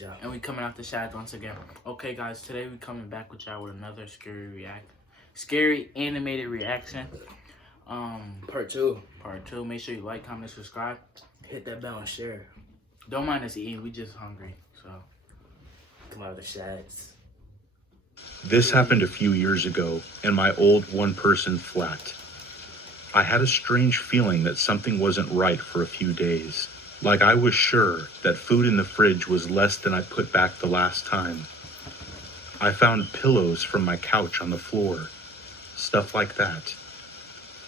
y'all. And we coming out the shadows once again. Okay, guys, today we coming back with y'all with another scary animated reaction. Part 2. Part 2. Make sure you like, comment, subscribe. Hit that bell and share. Don't mind us eating. We just hungry. So Come out of the shads. This happened a few years ago in my old one-person flat. I had a strange feeling that something wasn't right for a few days. Like I was sure that food in the fridge was less than I put back the last time. I found pillows from my couch on the floor. Stuff like that.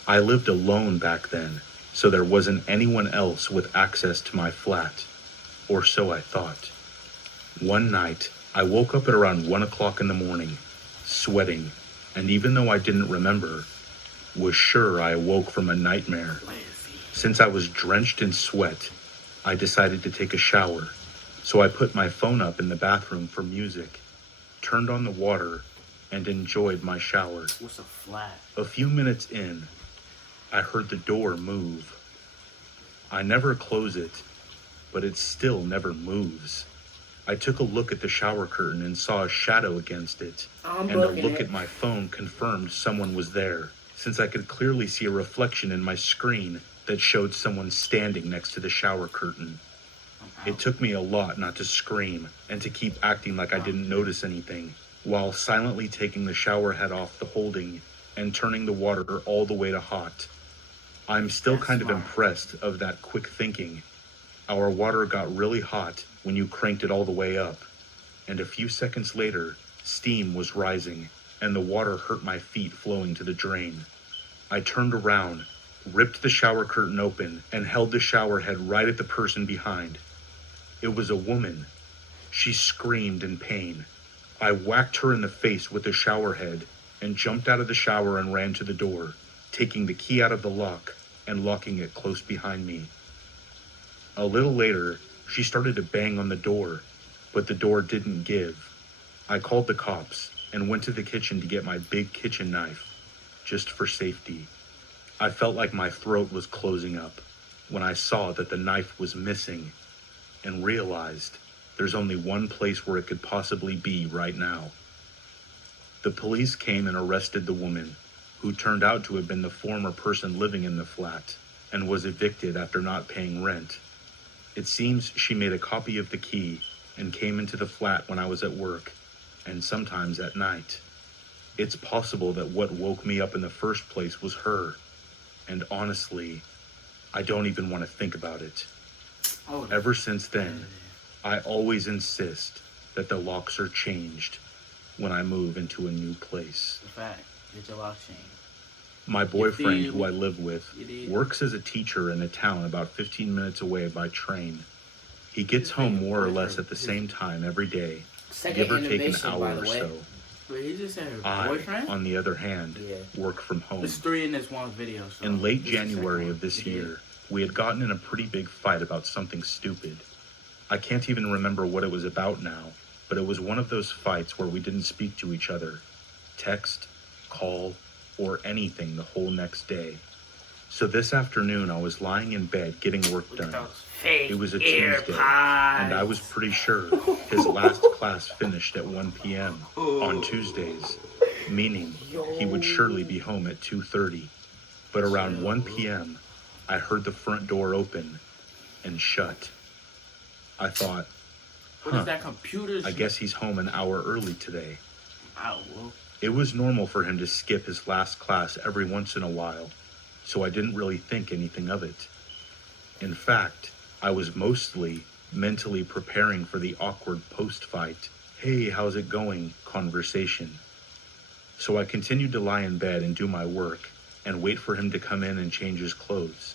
I lived alone back then, so there wasn't anyone else with access to my flat. Or so I thought. One night, I woke up at around 1 o'clock in the morning, sweating, and even though I didn't remember, was sure I awoke from a nightmare. Since I was drenched in sweat, I decided to take a shower, so I put my phone up in the bathroom for music, turned on the water, and enjoyed my shower. what's a flat? A few minutes in, I heard the door move. I never close it, but it still never moves. I took a look at the shower curtain and saw a shadow against it, and a look at my phone confirmed someone was there, since I could clearly see a reflection in my screen that showed someone standing next to the shower curtain. It took me a lot not to scream and to keep acting like I didn't notice anything, while silently taking the shower head off the holding and turning the water all the way to hot. I'm still kind of impressed of that quick thinking. Our water got really hot when you cranked it all the way up, and a few seconds later, steam was rising, and the water hurt my feet flowing to the drain. I turned around, ripped the shower curtain open, and held the shower head right at the person behind. It was a woman. She screamed in pain. I whacked her in the face with the shower head and jumped out of the shower and ran to the door, taking the key out of the lock and locking it close behind me. A little later, she started to bang on the door, but the door didn't give. I called the cops and went to the kitchen to get my big kitchen knife, just for safety. I felt like my throat was closing up when I saw that the knife was missing and realized there's only one place where it could possibly be right now. The police came and arrested the woman, who turned out to have been the former person living in the flat and was evicted after not paying rent. It seems she made a copy of the key and came into the flat when I was at work, and sometimes at night. It's possible that what woke me up in the first place was her, and honestly, I don't even want to think about it. Ever since then, I always insist that the locks are changed when I move into a new place. In fact, get your lock changed. My boyfriend, who I live with, works as a teacher in a town about 15 minutes away by train. He gets home more or less at the same time every day, give or take an hour or so. Wait, he just said her I, boyfriend? on the other hand, work from home. There's 3 in this one video. So in late January of this year, we had gotten in a pretty big fight about something stupid. I can't even remember what it was about now, but it was one of those fights where we didn't speak to each other, text, call, or anything the whole next day. So this afternoon I was lying in bed getting work done. It was a Tuesday, and I was pretty sure his last class finished at 1 p.m. on Tuesdays, meaning he would surely be home at 2:30. But around 1 p.m., I heard the front door open and shut. I thought, I guess he's home an hour early today. It was normal for him to skip his last class every once in a while, so I didn't really think anything of it. In fact, I was mostly mentally preparing for the awkward post-fight, "Hey, how's it going?" conversation. So I continued to lie in bed and do my work and wait for him to come in and change his clothes.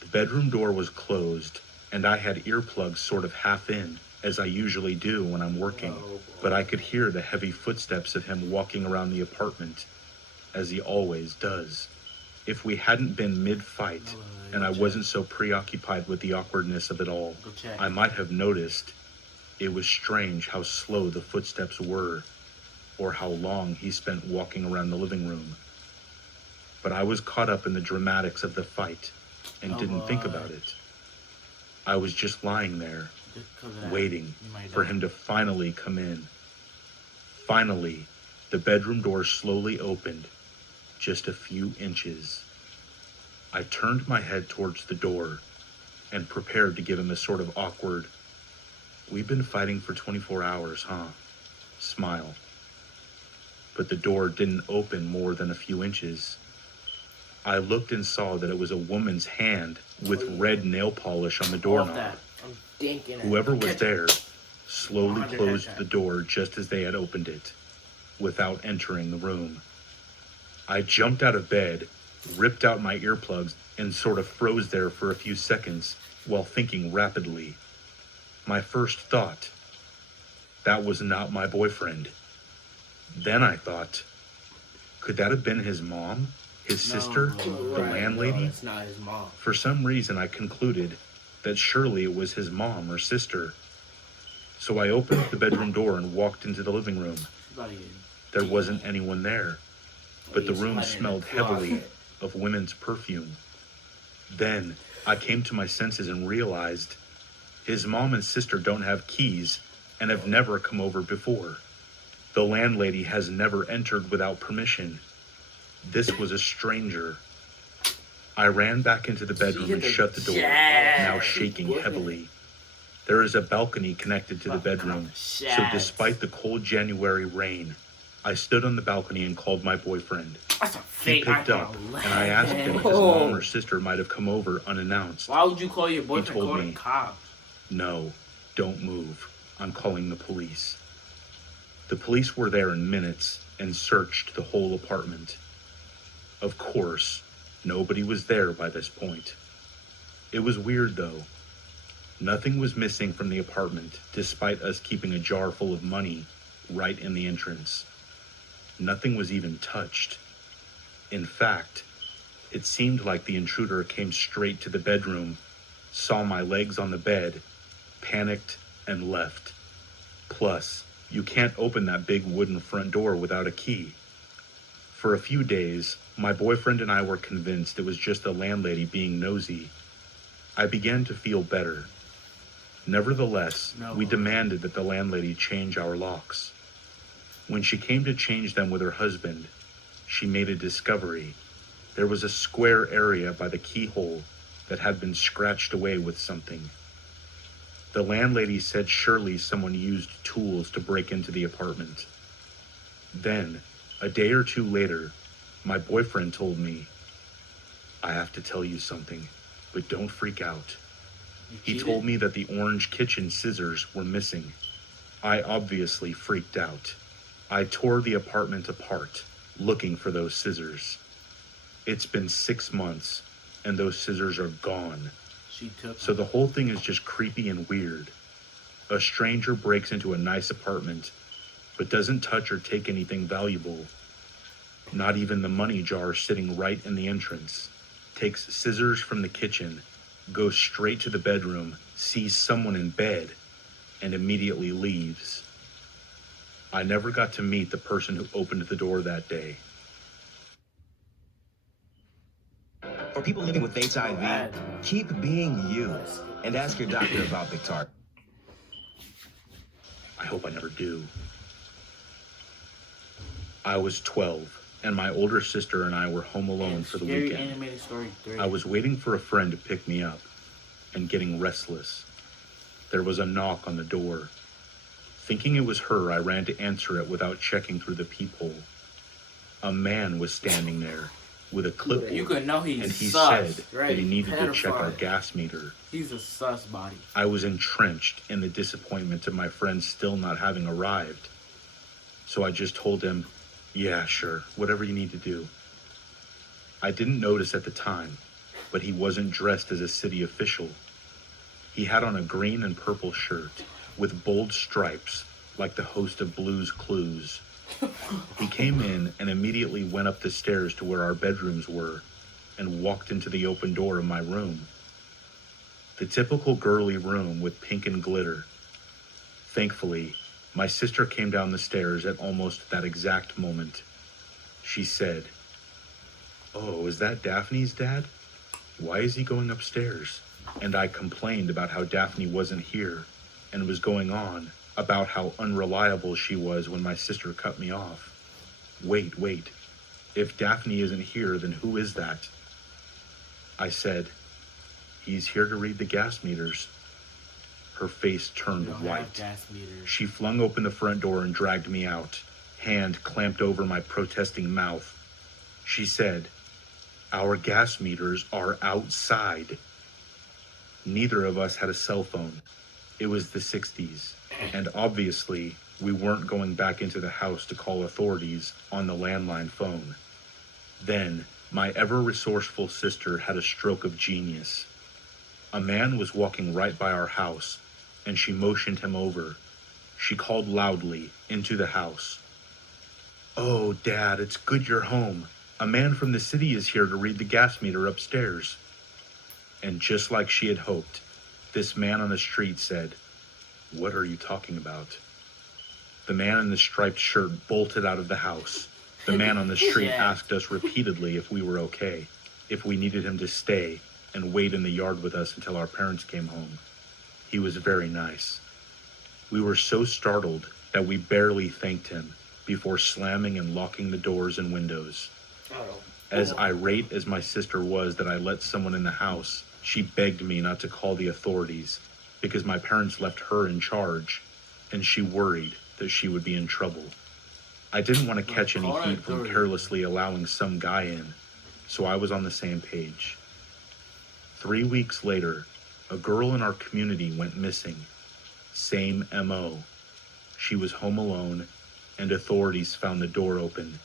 The bedroom door was closed, and I had earplugs sort of half in, as I usually do when I'm working, but I could hear the heavy footsteps of him walking around the apartment, as he always does. If we hadn't been mid-fight, and I wasn't so preoccupied with the awkwardness of it all, I might have noticed. It was strange how slow the footsteps were, or how long he spent walking around the living room. But I was caught up in the dramatics of the fight, and didn't think about it. I was just lying there, Just 'cause of that, waiting you might for die. him to finally come in. Finally, the bedroom door slowly opened, just a few inches. I turned my head towards the door and prepared to give him a sort of awkward, "We've been fighting for 24 hours, huh?" smile. But the door didn't open more than a few inches. I looked and saw that it was a woman's hand with red nail polish on the Off doorknob. that. I'm dinking it. Whoever was Catch it. there slowly 100 closed headshot. the door just as they had opened it, without entering the room. I jumped out of bed, ripped out my earplugs, and sort of froze there for a few seconds while thinking rapidly. My first thought, that was not my boyfriend. Then I thought, could that have been his mom? His sister? No. The Right, landlady? No, it's not his mom. For some reason, I concluded that surely it was his mom or sister. So I opened the bedroom door and walked into the living room. Buddy, There wasn't anyone there, but the He's room hiding in smelled the heavily closet. of women's perfume. Then I came to my senses and realized his mom and sister don't have keys and have never come over before. The landlady has never entered without permission. This was a stranger. I ran back into the bedroom and shut the door, now shaking heavily. There is a balcony connected to the bedroom, so despite the cold January rain, I stood on the balcony and called my boyfriend. that's a He fake picked up, iPhone and I asked him if his mom or sister might have come over unannounced. Why would you call your boyfriend told call the me. cops? No, don't move. I'm calling the police. The police were there in minutes and searched the whole apartment. Of course, nobody was there by this point. It was weird though. Nothing was missing from the apartment, despite us keeping a jar full of money right in the entrance. Nothing was even touched. In fact, it seemed like the intruder came straight to the bedroom, saw my legs on the bed, panicked, and left. Plus, you can't open that big wooden front door without a key. For a few days, my boyfriend and I were convinced it was just the landlady being nosy. I began to feel better. Nevertheless, we demanded that the landlady change our locks. When she came to change them with her husband, she made a discovery. There was a square area by the keyhole that had been scratched away with something. The landlady said surely someone used tools to break into the apartment. Then, a day or two later, my boyfriend told me, "I have to tell you something, but don't freak out." He told me that the orange kitchen scissors were missing. I obviously freaked out. I tore the apartment apart, looking for those scissors. It's been 6 months, and those scissors are gone. She took So the whole thing is just creepy and weird. A stranger breaks into a nice apartment, but doesn't touch or take anything valuable. Not even the money jar sitting right in the entrance. Takes scissors from the kitchen, goes straight to the bedroom, sees someone in bed, and immediately leaves. I never got to meet the person who opened the door that day. For people living with HIV, keep being you and ask your doctor about Victard. I hope I never do. I was 12, and my older sister and I were home alone for the Scary weekend. Animated Story 3. I was waiting for a friend to pick me up and getting restless. There was a knock on the door. Thinking it was her, I ran to answer it without checking through the peephole. A man was standing there with a clipboard, You could know he's and he sus. said right? that he needed to check our Pedophile. gas meter. He's a sus body. I was entrenched in the disappointment of my friend still not having arrived. So I just told him, "Yeah, sure, whatever you need to do." I didn't notice at the time, but he wasn't dressed as a city official. He had on a green and purple shirt with bold stripes like the host of Blue's Clues. He came in and immediately went up the stairs to where our bedrooms were and walked into the open door of my room. The typical girly room with pink and glitter. Thankfully, my sister came down the stairs at almost that exact moment. She said, "Oh, is that Daphne's dad? Why is he going upstairs?" And I complained about how Daphne wasn't here, and was going on about how unreliable she was when my sister cut me off. Wait. If Daphne isn't here, then who is that? I said, he's here to read the gas meters. Her face turned We don't white. have gas meters. She flung open the front door and dragged me out, hand clamped over my protesting mouth. She said, our gas meters are outside. Neither of us had a cell phone. It was the 60s, and obviously we weren't going back into the house to call authorities on the landline phone. Then, my ever-resourceful sister had a stroke of genius. A man was walking right by our house, and she motioned him over. She called loudly into the house. Oh, Dad, it's good you're home. A man from the city is here to read the gas meter upstairs. And just like she had hoped, this man on the street said, what are you talking about? The man in the striped shirt bolted out of the house. The man on the street asked us repeatedly if we were okay, if we needed him to stay and wait in the yard with us until our parents came home. He was very nice. We were so startled that we barely thanked him before slamming and locking the doors and windows. As irate as my sister was that I let someone in the house, she begged me not to call the authorities because my parents left her in charge, and she worried that she would be in trouble. I didn't want to catch any heat from carelessly allowing some guy in, so I was on the same page. 3 weeks later, a girl in our community went missing. Same MO. She was home alone, and authorities found the door open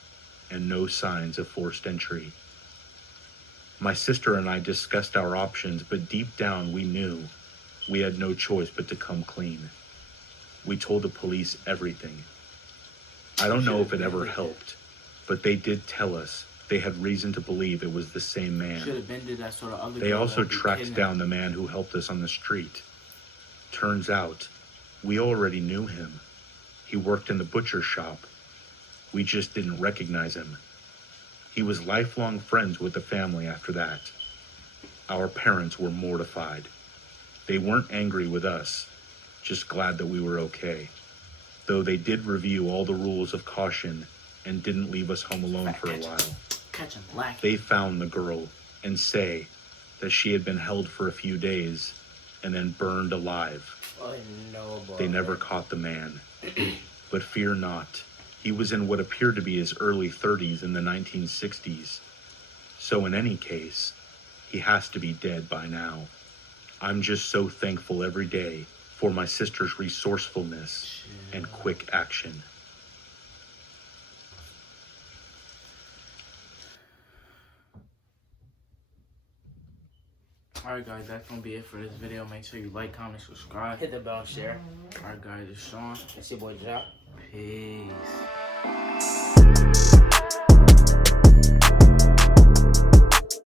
and no signs of forced entry. My sister and I discussed our options, but deep down we knew we had no choice but to come clean. We told the police everything. I don't know if it ever helped, but they did tell us they had reason to believe it was the same man. Should have been to that sort of other They girl also that we tracked kidnapped. down the man who helped us on the street. Turns out, we already knew him. He worked in the butcher shop. We just didn't recognize him. He was lifelong friends with the family after that. Our parents were mortified. They weren't angry with us, just glad that we were okay. Though they did review all the rules of caution and didn't leave us home alone for a while. Catch him black. They found the girl and say that she had been held for a few days and then burned alive. I know about They never that. caught the man. But fear not, he was in what appeared to be his early 30s in the 1960s. So in any case, he has to be dead by now. I'm just so thankful every day for my sister's resourcefulness and quick action. Alright guys, that's gonna be it for this video. Make sure you like, comment, subscribe. Hit the bell and share. Alright guys, it's Sean. It's your boy Jack. Peace.